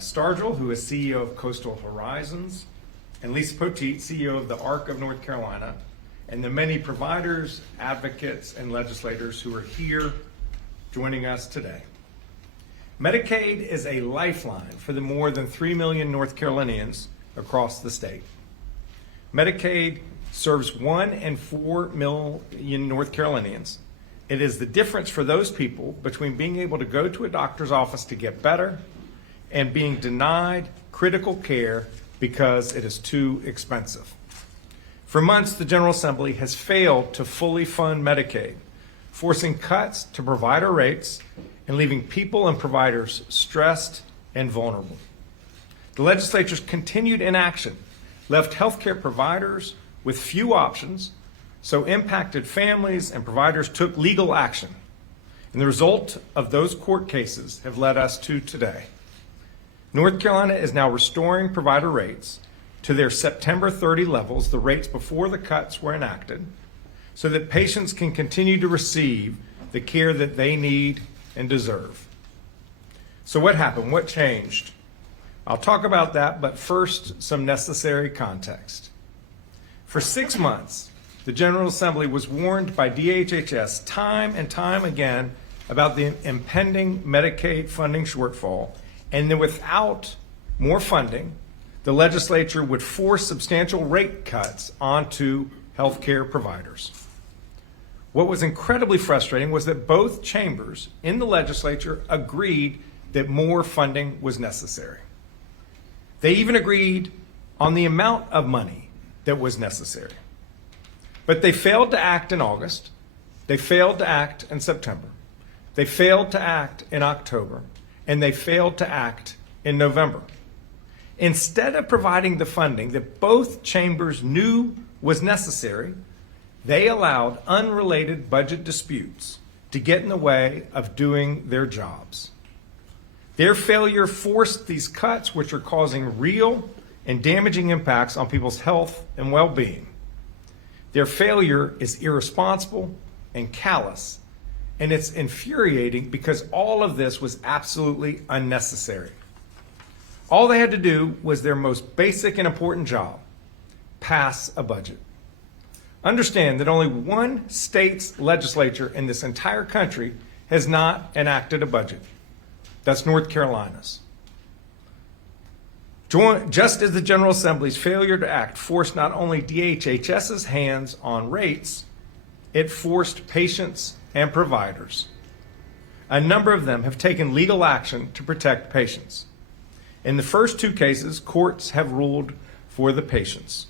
Stargell, who is CEO of Coastal Horizons, and Lisa Poteet, CEO of the ARC of North Carolina, and the many providers, advocates, and legislators who are here joining us today. Medicaid is a lifeline for the more than 3 million North Carolinians across the state. Medicaid serves 1 in 4 million North Carolinians. It is the difference for those people between being able to go to a doctor's office to get better and being denied critical care because it is too expensive. For months, the General Assembly has failed to fully fund Medicaid, forcing cuts to provider rates and leaving people and providers stressed and vulnerable. The legislature's continued inaction left healthcare providers with few options, so impacted families and providers took legal action. And the result of those court cases have led us to today. North Carolina is now restoring provider rates to their September 30 levels, the rates before the cuts were enacted, so that patients can continue to receive the care that they need and deserve. So what happened? What changed? I'll talk about that, but first, some necessary context. For 6 months, the General Assembly was warned by DHHS time and time again about the impending Medicaid funding shortfall, and that without more funding, the legislature would force substantial rate cuts onto healthcare providers. What was incredibly frustrating was that both chambers in the legislature agreed that more funding was necessary. They even agreed on the amount of money that was necessary. But they failed to act in August. They failed to act in September. They failed to act in October. And they failed to act in November. Instead of providing the funding that both chambers knew was necessary, they allowed unrelated budget disputes to get in the way of doing their jobs. Their failure forced these cuts, which are causing real and damaging impacts on people's health and well-being. Their failure is irresponsible and callous, and it's infuriating because all of this was absolutely unnecessary. All they had to do was their most basic and important job: pass a budget. Understand that only one state's legislature in this entire country has not enacted a budget. That's North Carolina's. Just as the General Assembly's failure to act forced not only DHHS's hands on rates, it forced patients and providers. A number of them have taken legal action to protect patients. In the first 2 cases, courts have ruled for the patients.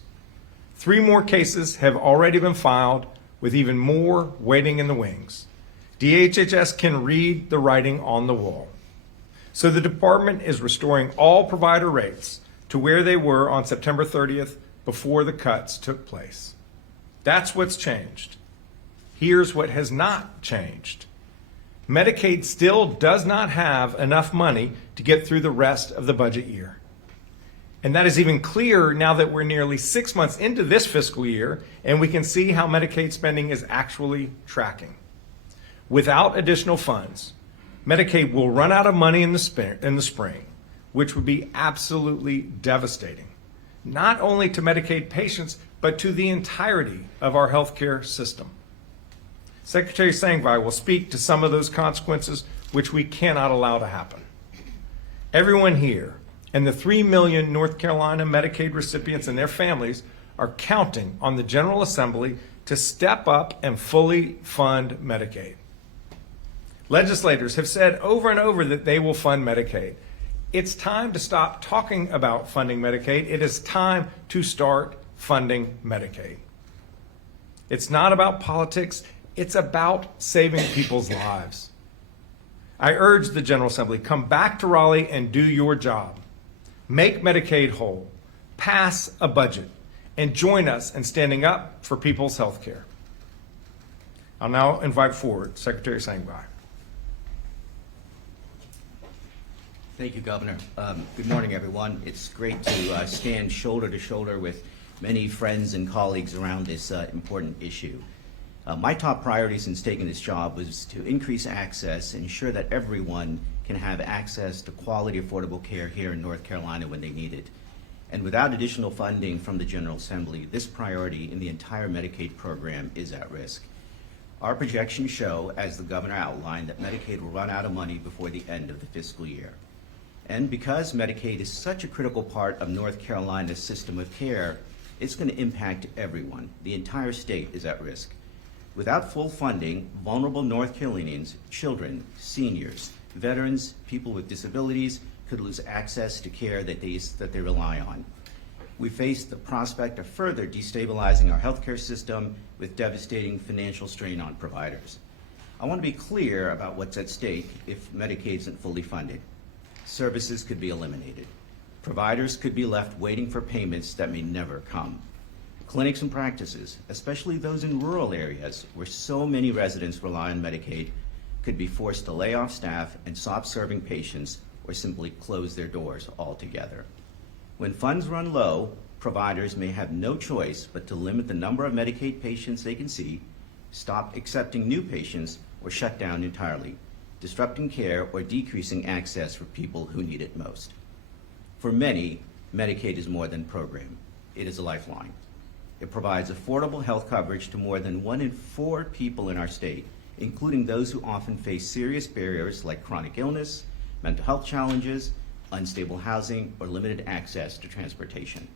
3 more cases have already been filed, with even more waiting in the wings. DHHS can read the writing on the wall. So the department is restoring all provider rates to where they were on September 30th before the cuts took place. That's what's changed. Here's what has not changed. Medicaid still does not have enough money to get through the rest of the budget year. And that is even clearer now that we're nearly 6 months into this fiscal year and we can see how Medicaid spending is actually tracking. Without additional funds, Medicaid will run out of money in the spring, which would be absolutely devastating, not only to Medicaid patients, but to the entirety of our healthcare system. Secretary Sangvi will speak to some of those consequences which we cannot allow to happen. Everyone here and the 3 million North Carolina Medicaid recipients and their families are counting on the General Assembly to step up and fully fund Medicaid. Legislators have said over and over that they will fund Medicaid. It's time to stop talking about funding Medicaid. It is time to start funding Medicaid. It's not about politics. It's about saving people's lives. I urge the General Assembly, come back to Raleigh and do your job. Make Medicaid whole, pass a budget, and join us in standing up for people's health care. I'll now invite forward Secretary Sangvi. Thank you, Governor. Good morning, everyone. It's great to stand shoulder to shoulder with many friends and colleagues around this important issue. My top priority since taking this job was to increase access, ensure that everyone can have access to quality, affordable care here in North Carolina when they need it. And without additional funding from the General Assembly, this priority in the entire Medicaid program is at risk. Our projections show, as the governor outlined, that Medicaid will run out of money before the end of the fiscal year. And because Medicaid is such a critical part of North Carolina's system of care, it's going to impact everyone. The entire state is at risk. Without full funding, vulnerable North Carolinians, children, seniors, veterans, people with disabilities could lose access to care that they rely on. We face the prospect of further destabilizing our healthcare system with devastating financial strain on providers. I want to be clear about what's at stake if Medicaid isn't fully funded. Services could be eliminated. Providers could be left waiting for payments that may never come. Clinics and practices, especially those in rural areas where so many residents rely on Medicaid, could be forced to lay off staff and stop serving patients or simply close their doors altogether. When funds run low, providers may have no choice but to limit the number of Medicaid patients they can see, stop accepting new patients, or shut down entirely, disrupting care or decreasing access for people who need it most. For many, Medicaid is more than a program. It is a lifeline. It provides affordable health coverage to more than 1 in 4 people in our state, including those who often face serious barriers like chronic illness, mental health challenges, unstable housing, or limited access to transportation.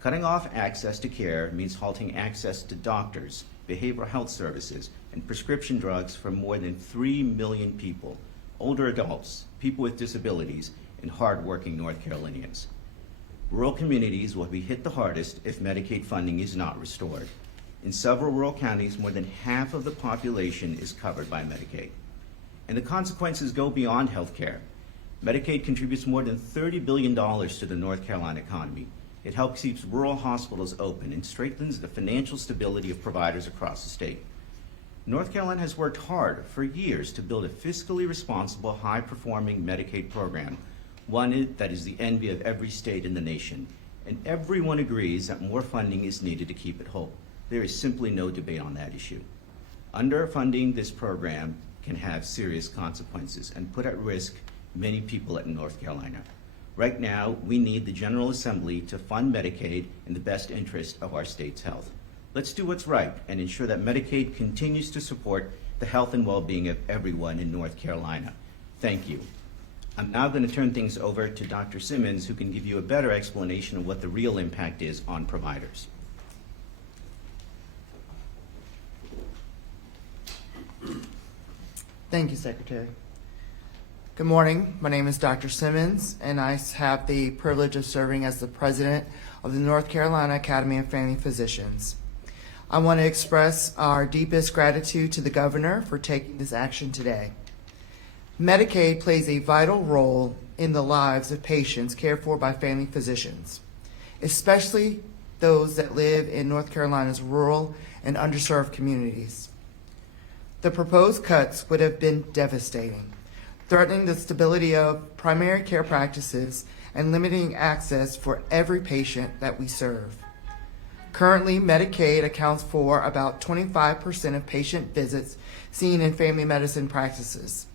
Cutting off access to care means halting access to doctors, behavioral health services, and prescription drugs for more than 3 million people, older adults, people with disabilities, and hardworking North Carolinians. Rural communities will be hit the hardest if Medicaid funding is not restored. In several rural counties, more than half of the population is covered by Medicaid. And the consequences go beyond health care. Medicaid contributes more than $30 billion to the North Carolina economy. It helps keep rural hospitals open and strengthens the financial stability of providers across the state. North Carolina has worked hard for years to build a fiscally responsible, high-performing Medicaid program, one that is the envy of every state in the nation. And everyone agrees that more funding is needed to keep it whole. There is simply no debate on that issue. Underfunding this program can have serious consequences and put at risk many people in North Carolina. Right now, we need the General Assembly to fund Medicaid in the best interest of our state's health. Let's do what's right and ensure that Medicaid continues to support the health and well-being of everyone in North Carolina. Thank you. I'm now going to turn things over to Dr. Simmons, who can give you a better explanation of what the real impact is on providers. Thank you, Secretary. Good morning. My name is Dr. Simmons, and I have the privilege of serving as the president of the North Carolina Academy of Family Physicians. I want to express our deepest gratitude to the governor for taking this action today. Medicaid plays a vital role in the lives of patients cared for by family physicians, especially those that live in North Carolina's rural and underserved communities. The proposed cuts would have been devastating, threatening the stability of primary care practices and limiting access for every patient that we serve. Currently, Medicaid accounts for about 25% of patient visits seen in family medicine practices,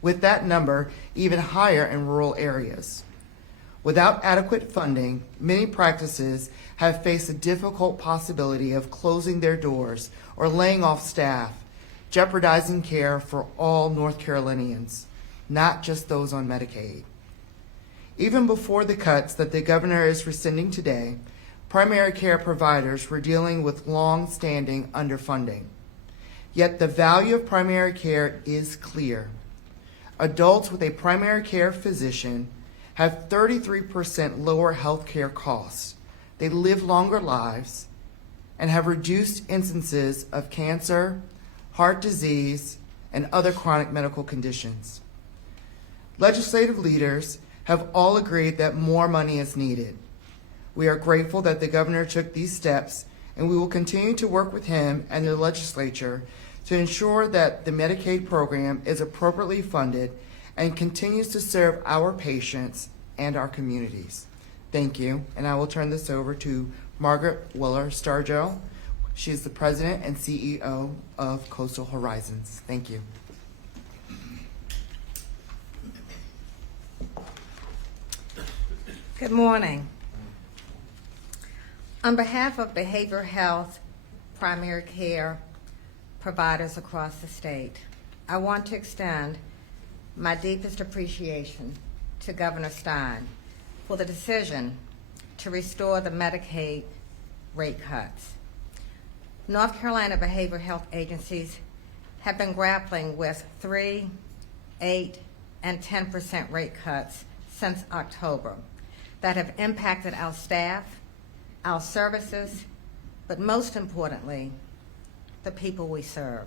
with that number even higher in rural areas. Without adequate funding, many practices have faced the difficult possibility of closing their doors or laying off staff, jeopardizing care for all North Carolinians, not just those on Medicaid. Even before the cuts that the governor is rescinding today, primary care providers were dealing with long-standing underfunding. Yet the value of primary care is clear. Adults with a primary care physician have 33% lower health care costs. They live longer lives and have reduced instances of cancer, heart disease, and other chronic medical conditions. Legislative leaders have all agreed that more money is needed. We are grateful that the governor took these steps, and we will continue to work with him and the legislature to ensure that the Medicaid program is appropriately funded and continues to serve our patients and our communities. Thank you, and I will turn this over to Margaret Weller-Stargell. She is the president and CEO of Coastal Horizons. Thank you. Good morning. On behalf of behavioral health, primary care providers across the state, I want to extend my deepest appreciation to Governor Stein for the decision to restore the Medicaid rate cuts. North Carolina behavioral health agencies have been grappling with 3%, 8%, and 10% rate cuts since October that have impacted our staff, our services, but most importantly, the people we serve.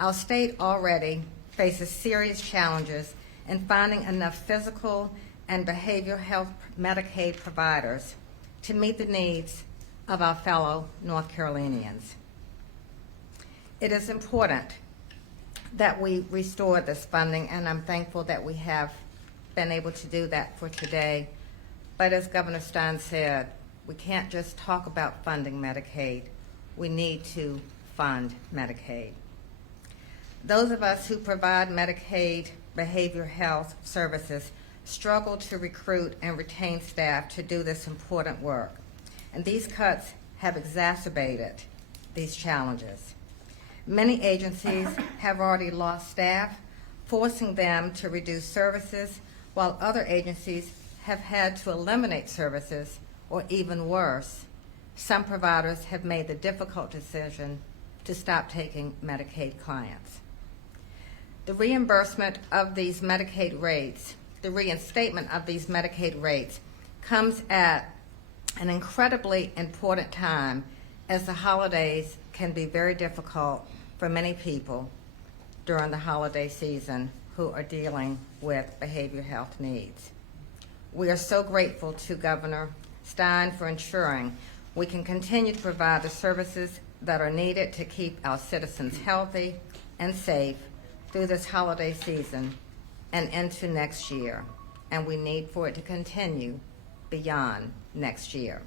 Our state already faces serious challenges in finding enough physical and behavioral health Medicaid providers to meet the needs of our fellow North Carolinians. It is important that we restore this funding, and I'm thankful that we have been able to do that for today. But as Governor Stein said, we can't just talk about funding Medicaid. We need to fund Medicaid. Those of us who provide Medicaid behavioral health services struggle to recruit and retain staff to do this important work. And these cuts have exacerbated these challenges. Many agencies have already lost staff, forcing them to reduce services, while other agencies have had to eliminate services, or even worse, some providers have made the difficult decision to stop taking Medicaid clients. The reimbursement of these Medicaid rates, the reinstatement of these Medicaid rates, comes at an incredibly important time, as the holidays can be very difficult for many people during the holiday season who are dealing with behavioral health needs. We are so grateful to Governor Stein for ensuring we can continue to provide the services that are needed to keep our citizens healthy and safe through this holiday season and into next year, and we need for it to continue beyond next year.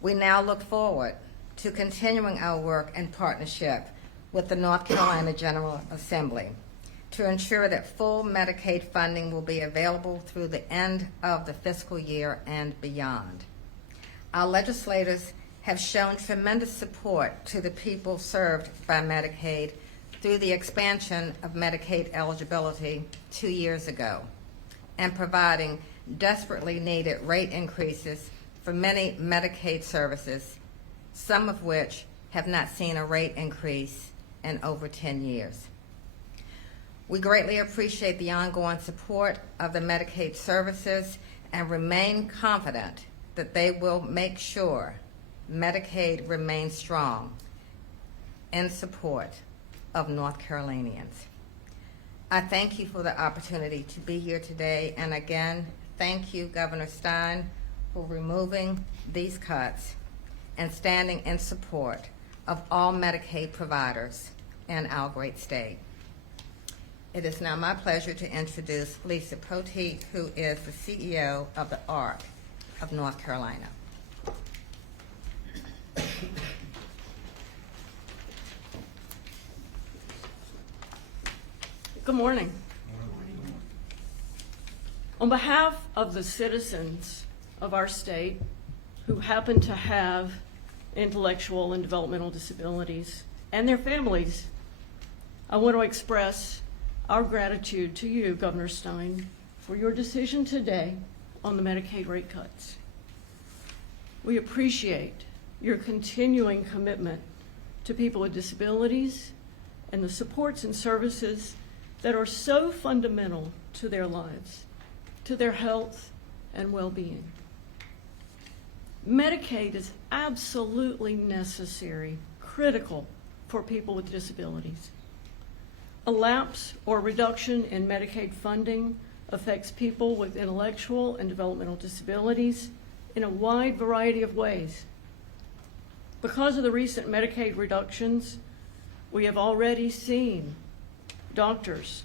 We now look forward to continuing our work in partnership with the North Carolina General Assembly to ensure that full Medicaid funding will be available through the end of the fiscal year and beyond. Our legislators have shown tremendous support to the people served by Medicaid through the expansion of Medicaid eligibility 2 years ago and providing desperately needed rate increases for many Medicaid services, some of which have not seen a rate increase in over 10 years. We greatly appreciate the ongoing support of the Medicaid services and remain confident that they will make sure Medicaid remains strong in support of North Carolinians. I thank you for the opportunity to be here today, and again, thank you, Governor Stein, for removing these cuts and standing in support of all Medicaid providers in our great state. It is now my pleasure to introduce Lisa Poteet, who is the CEO of the ARC of North Carolina. Good morning. On behalf of the citizens of our state who happen to have intellectual and developmental disabilities and their families, I want to express our gratitude to you, Governor Stein, for your decision today on the Medicaid rate cuts. We appreciate your continuing commitment to people with disabilities and the supports and services that are so fundamental to their lives, to their health and well-being. Medicaid is absolutely necessary, critical for people with disabilities. A lapse or reduction in Medicaid funding affects people with intellectual and developmental disabilities in a wide variety of ways. Because of the recent Medicaid reductions, we have already seen doctors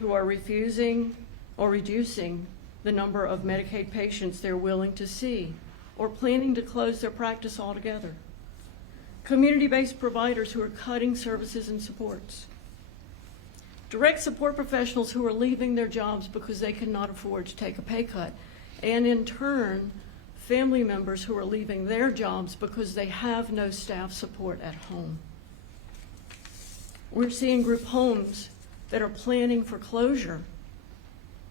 who are refusing or reducing the number of Medicaid patients they're willing to see or planning to close their practice altogether. Community-based providers who are cutting services and supports. Direct support professionals who are leaving their jobs because they cannot afford to take a pay cut. and in turn, family members who are leaving their jobs because they have no staff support at home. We're seeing group homes that are planning for closure,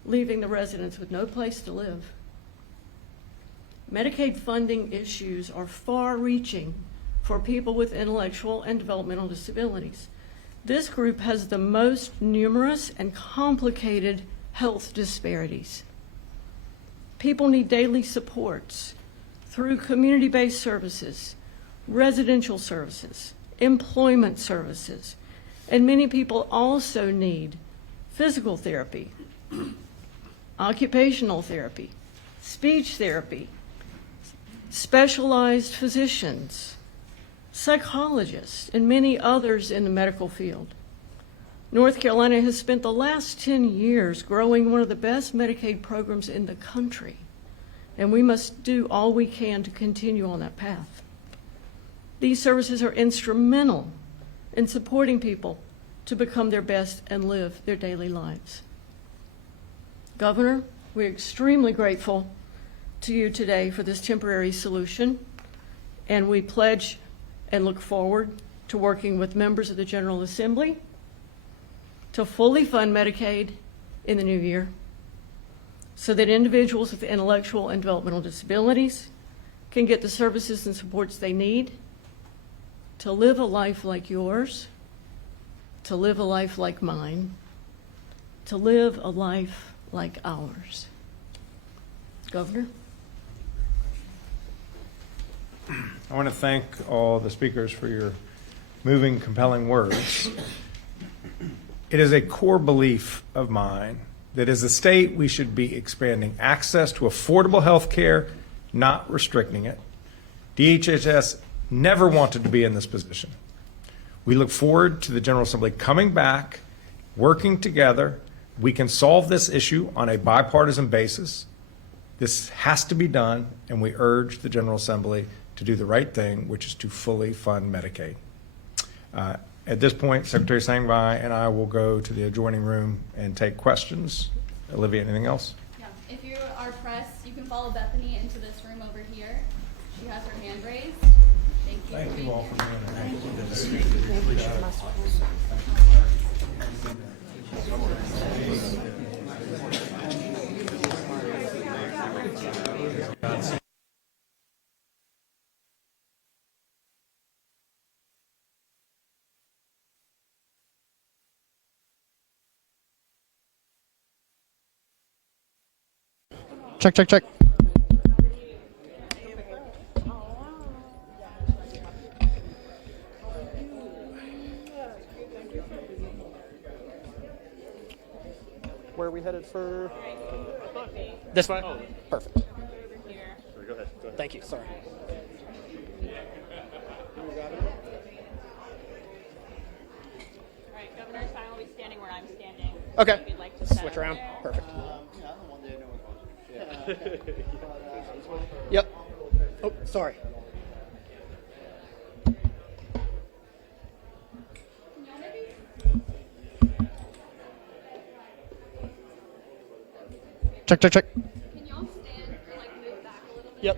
leaving the residents with no place to live. Medicaid funding issues are far-reaching for people with intellectual and developmental disabilities. This group has the most numerous and complicated health disparities. People need daily supports through community-based services, residential services, employment services, and many people also need physical therapy, occupational therapy, speech therapy, specialized physicians, psychologists, and many others in the medical field. North Carolina has spent the last 10 years growing one of the best Medicaid programs in the country, and we must do all we can to continue on that path. These services are instrumental in supporting people to become their best and live their daily lives. Governor, we're extremely grateful to you today for this temporary solution, and we pledge and look forward to working with members of the General Assembly to fully fund Medicaid in the new year so that individuals with intellectual and developmental disabilities can get the services and supports they need to live a life like yours, to live a life like mine, to live a life like ours. Governor? I want to thank all the speakers for your moving, compelling words. It is a core belief of mine that as a state, we should be expanding access to affordable health care, not restricting it. DHHS never wanted to be in this position. We look forward to the General Assembly coming back, working together. We can solve this issue on a bipartisan basis. This has to be done, and we urge the General Assembly to do the right thing, which is to fully fund Medicaid. At this point, Secretary Sangbai and I will go to the adjoining room and take questions. Olivia, anything else? Yeah, if you are pressed, you can follow Bethany into this room over here. She has her hand raised. Thank you. Thank you all for being here. Check, check, check. Where are we headed for? This way? Perfect. Go ahead. Thank you. Sorry. All right, Governor Stein will be standing where I'm standing. Okay. If you'd like to set Switch up around. there. Perfect. Yep. Oh, sorry. Check, check, check. Can y'all stand or like move back a little bit? Yep.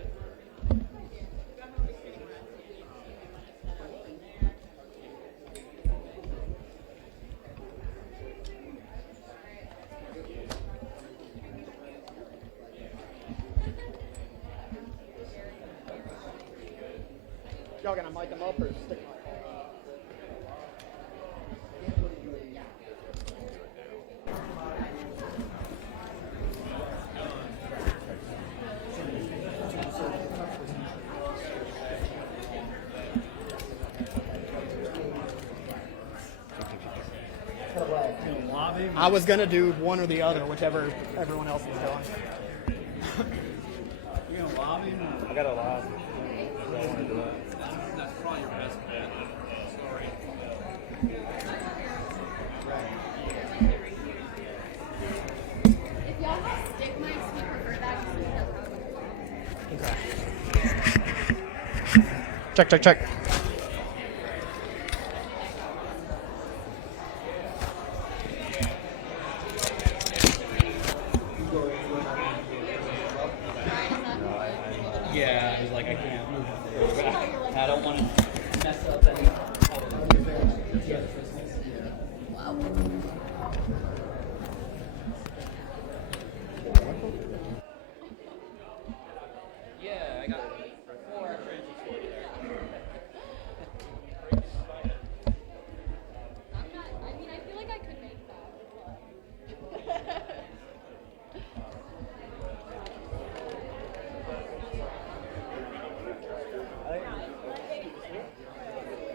Y'all gonna mic them up or stick them up? I was gonna do one or the other, whichever everyone else is doing. I got a lot. That's probably your best bet. Sorry. If y'all have stick mics, we prefer that because we have Check, check, check. Yeah.